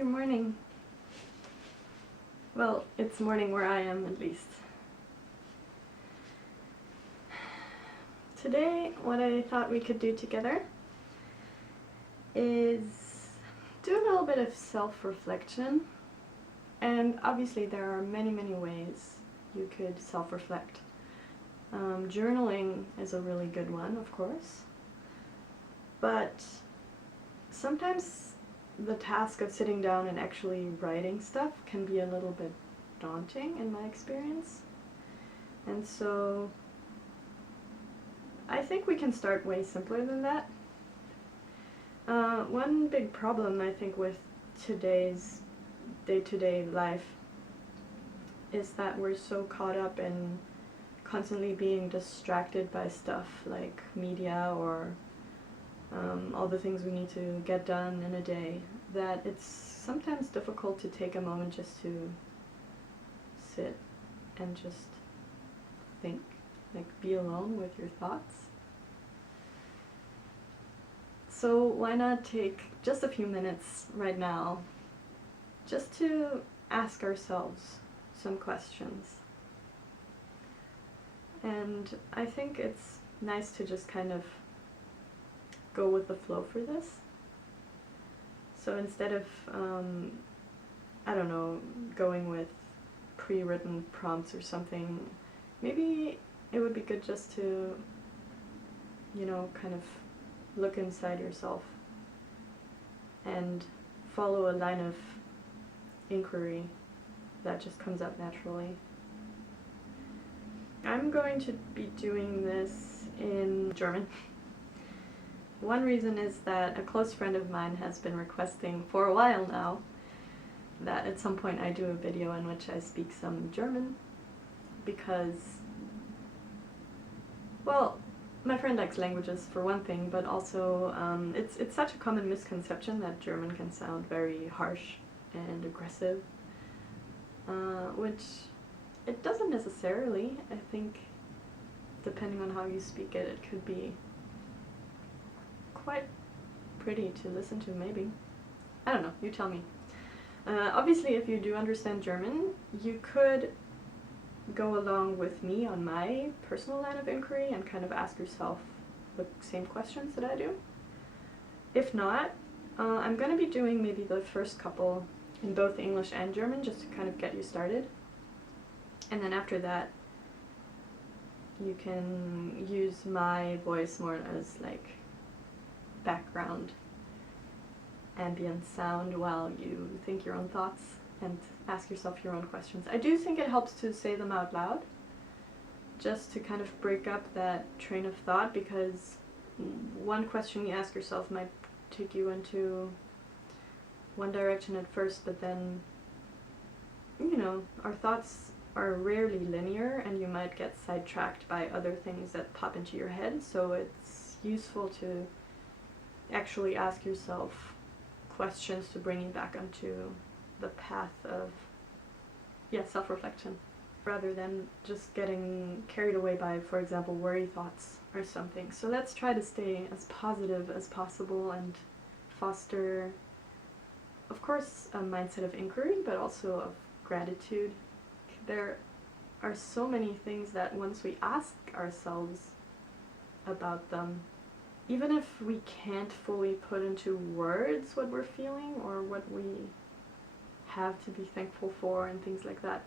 your morning. Well, it's morning where I am, at least. Today, what I thought we could do together is do a little bit of self-reflection. And obviously there are many ways you could self-reflect. Journaling is a really good one, of course. But sometimes the task of sitting down and actually writing stuff can be a little bit daunting in my experience. And so I think we can start way simpler than that. One big problem I think with today's day-to-day life is that we're so caught up in constantly being distracted by stuff like media or all the things we need to get done in a day, that it's sometimes difficult to take a moment just to sit and just think, like be alone with your thoughts. So why not take just a few minutes right now just to ask ourselves some questions. And I think it's nice to just kind of go with the flow for this. So instead of, I don't know, going with pre-written prompts or something, maybe it would be good just to, you know, kind of look inside yourself and follow a line of inquiry that just comes up naturally. I'm going to be doing this in German. One reason is that a close friend of mine has been requesting for a while now that at some point I do a video in which I speak some German, because, well, my friend likes languages for one thing, but also it's such a common misconception that German can sound very harsh and aggressive, which it doesn't necessarily. I think depending on how you speak it, it could be quite pretty to listen to, maybe. I don't know, you tell me. Obviously, if you do understand German, you could go along with me on my personal line of inquiry and kind of ask yourself the same questions that I do. If not, I'm going to be doing maybe the first couple in both English and German just to kind of get you started. And then after that, you can use my voice more as like background ambient sound while you think your own thoughts and ask yourself your own questions. I do think it helps to say them out loud, just to kind of break up that train of thought, because one question you ask yourself might take you into one direction at first, but then, you know, our thoughts are rarely linear and you might get sidetracked by other things that pop into your head, so it's useful to actually ask yourself questions to bring you back onto the path of, yeah, self-reflection, rather than just getting carried away by, for example, worry thoughts or something. So let's try to stay as positive as possible and foster, of course, a mindset of inquiry, but also of gratitude. There are so many things that once we ask ourselves about them, even if we can't fully put into words what we're feeling or what we have to be thankful for and things like that,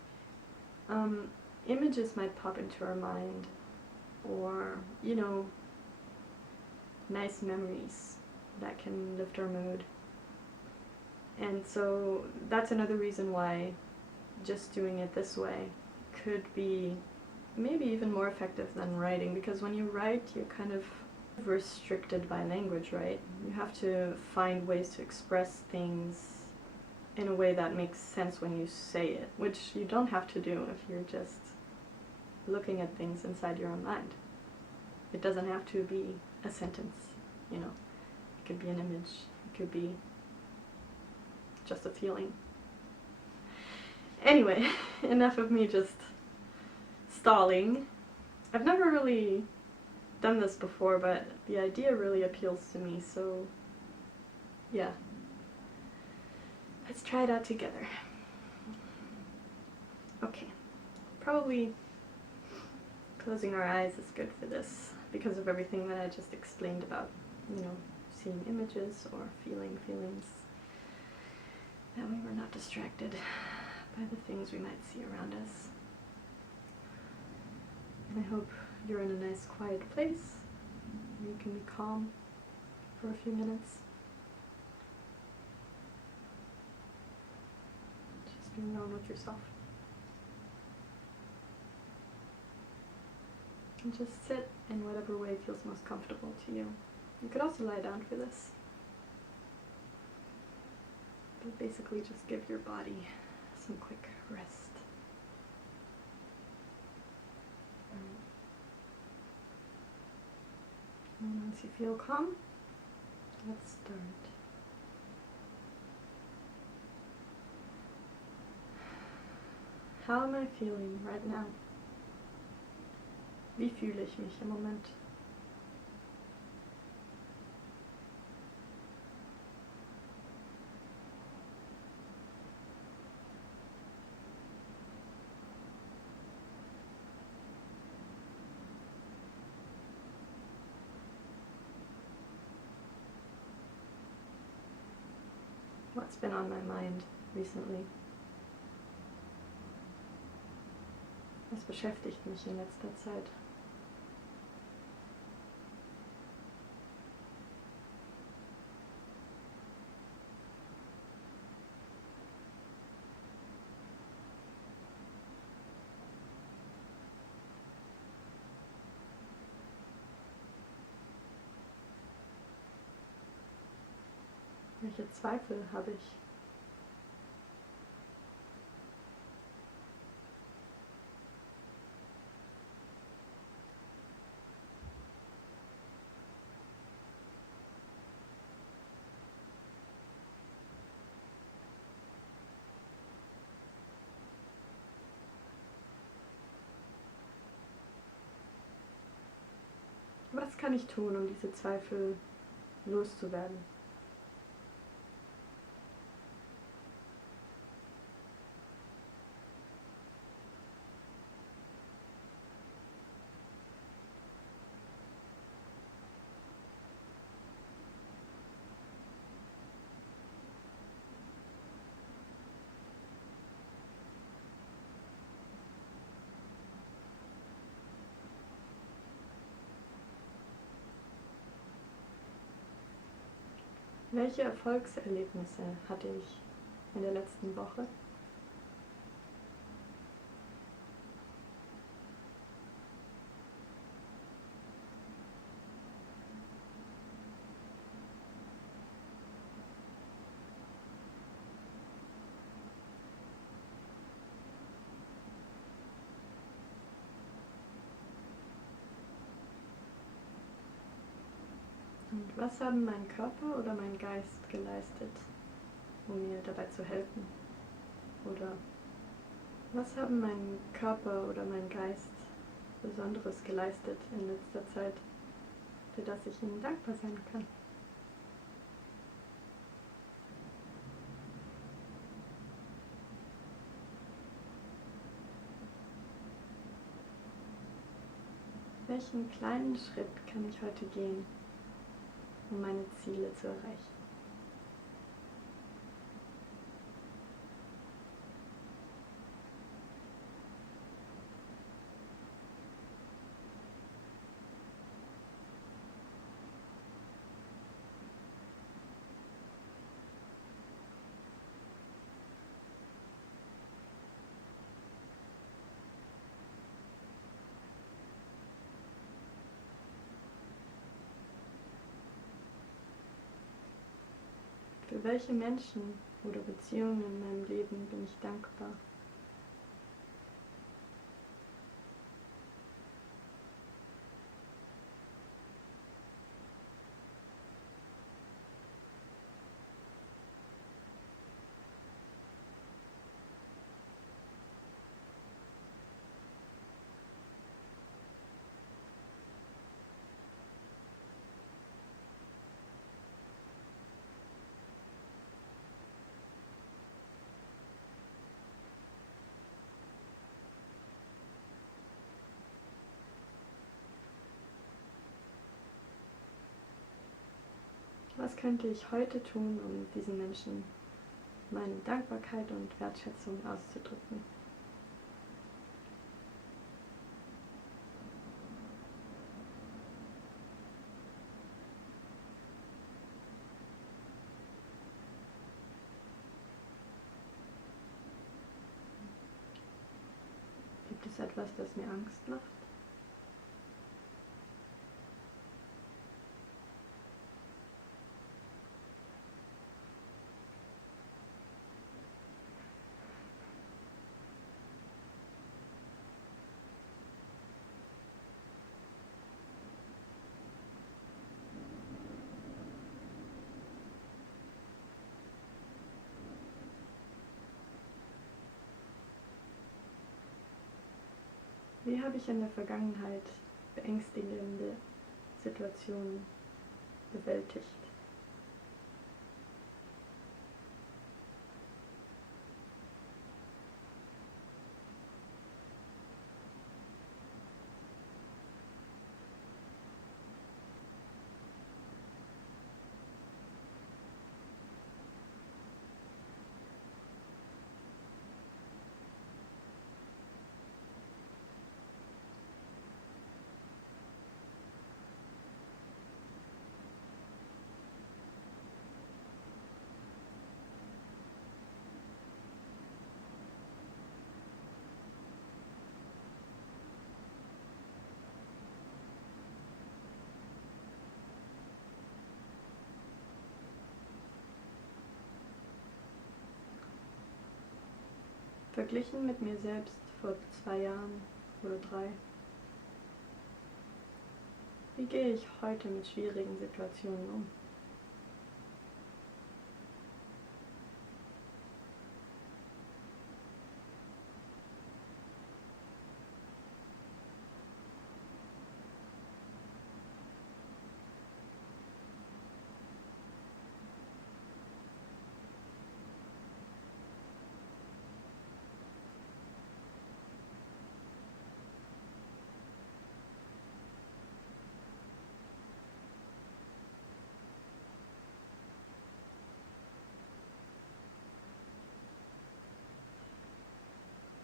images might pop into our mind, or, you know, nice memories that can lift our mood. And so that's another reason why just doing it this way could be maybe even more effective than writing, because when you write, you're kind of restricted by language, right? You have to find ways to express things in a way that makes sense when you say it, which you don't have to do if you're just looking at things inside your own mind. It doesn't have to be a sentence, you know. It could be an image, it could be just a feeling. Anyway, enough of me just stalling. I've never really done this before, but the idea really appeals to me, so yeah. Let's try it out together. Okay, probably closing our eyes is good for this because of everything that I just explained about, seeing images or feeling feelings. That way we're not distracted by the things we might see around us. And I hope you're in a nice quiet place where you can be calm for a few minutes. Just being alone with yourself. And just sit in whatever way feels most comfortable to you. You could also lie down for this. But basically just give your body some quick rest. And once you feel calm, let's start. How am I feeling right now? Wie fühle ich mich im Moment? What's been on my mind recently? Was beschäftigt mich in letzter Zeit? Welche Zweifel habe ich? Was kann ich tun, um diese Zweifel loszuwerden? Welche Erfolgserlebnisse hatte ich in der letzten Woche? Und was haben mein Körper oder mein Geist geleistet, um mir dabei zu helfen? Oder was haben mein Körper oder mein Geist Besonderes geleistet in letzter Zeit, für das ich ihnen dankbar sein kann? Welchen kleinen Schritt kann ich heute gehen, um meine Ziele zu erreichen? Für welche Menschen oder Beziehungen in meinem Leben bin ich dankbar? Was könnte ich heute tun, um diesen Menschen meine Dankbarkeit und Wertschätzung auszudrücken? Gibt es etwas, das mir Angst macht? Wie habe ich in der Vergangenheit beängstigende Situationen bewältigt? Verglichen mit mir selbst vor 2 Jahren oder 3. Wie gehe ich heute mit schwierigen Situationen um?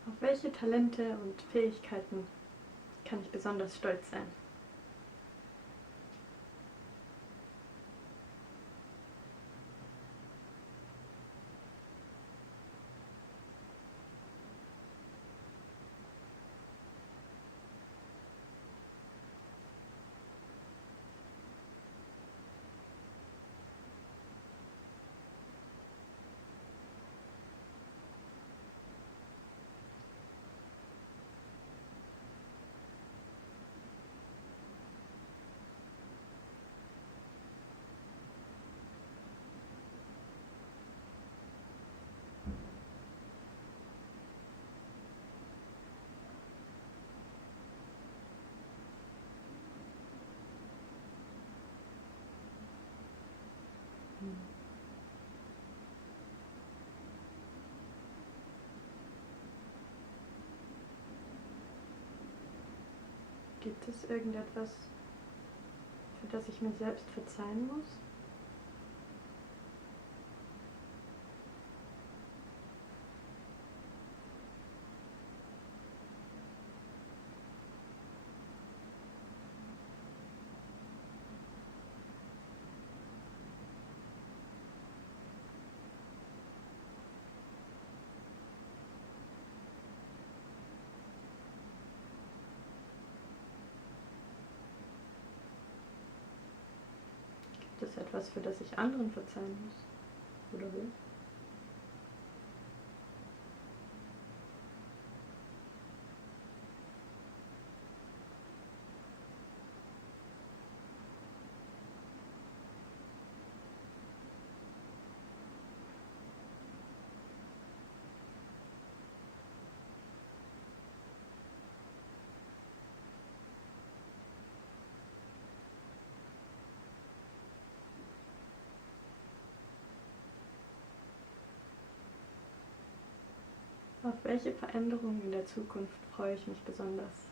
Auf welche Talente und Fähigkeiten kann ich besonders stolz sein? Gibt es irgendetwas, für das ich mir selbst verzeihen muss? Gibt es etwas, für das ich anderen verzeihen muss oder will? Auf welche Veränderungen in der Zukunft freue ich mich besonders?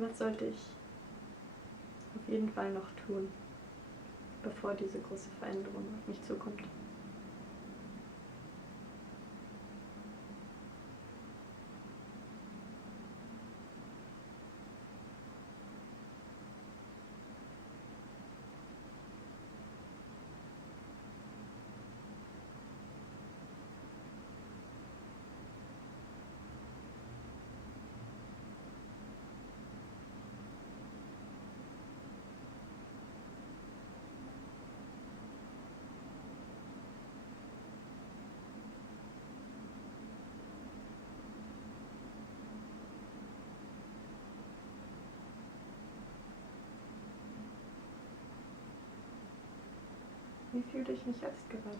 Was sollte ich auf jeden Fall noch tun, bevor diese große Veränderung auf mich zukommt? Wie fühle ich mich jetzt gerade?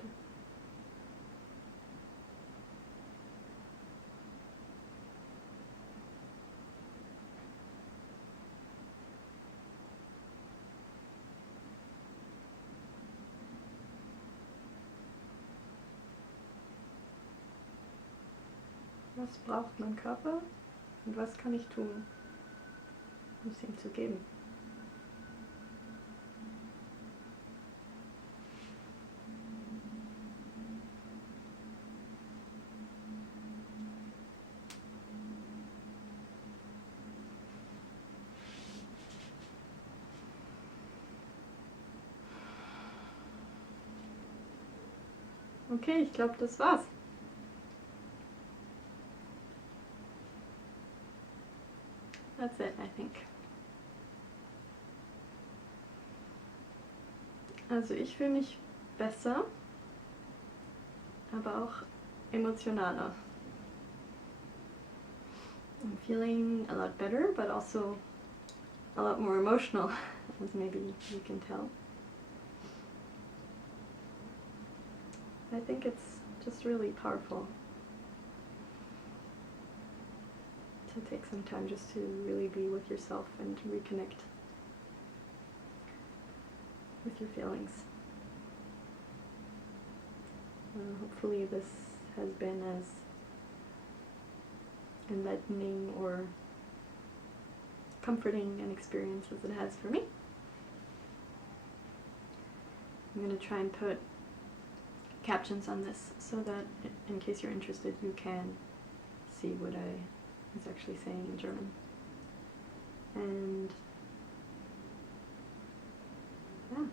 Was braucht mein Körper und was kann ich tun, um es ihm zu geben? Okay, ich glaube, das war's. That's it, I think. Also ich fühle mich besser, aber auch emotionaler. I'm feeling a lot better, but also a lot more emotional, as maybe you can tell. I think it's just really powerful to take some time just to really be with yourself and to reconnect with your feelings. Hopefully this has been as enlightening or comforting an experience as it has for me. I'm going to try and put captions on this so that in case you're interested you can see what I was actually saying in German. And yeah,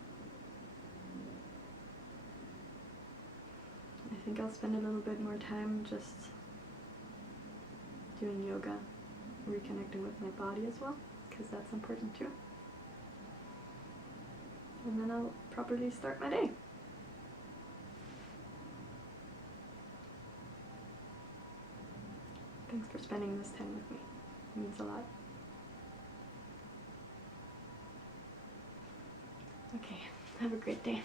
I think I'll spend a little bit more time just doing yoga, reconnecting with my body as well, because that's important too. And then I'll properly start my day. Thanks for spending this time with me. It means a lot. Okay, have a great day.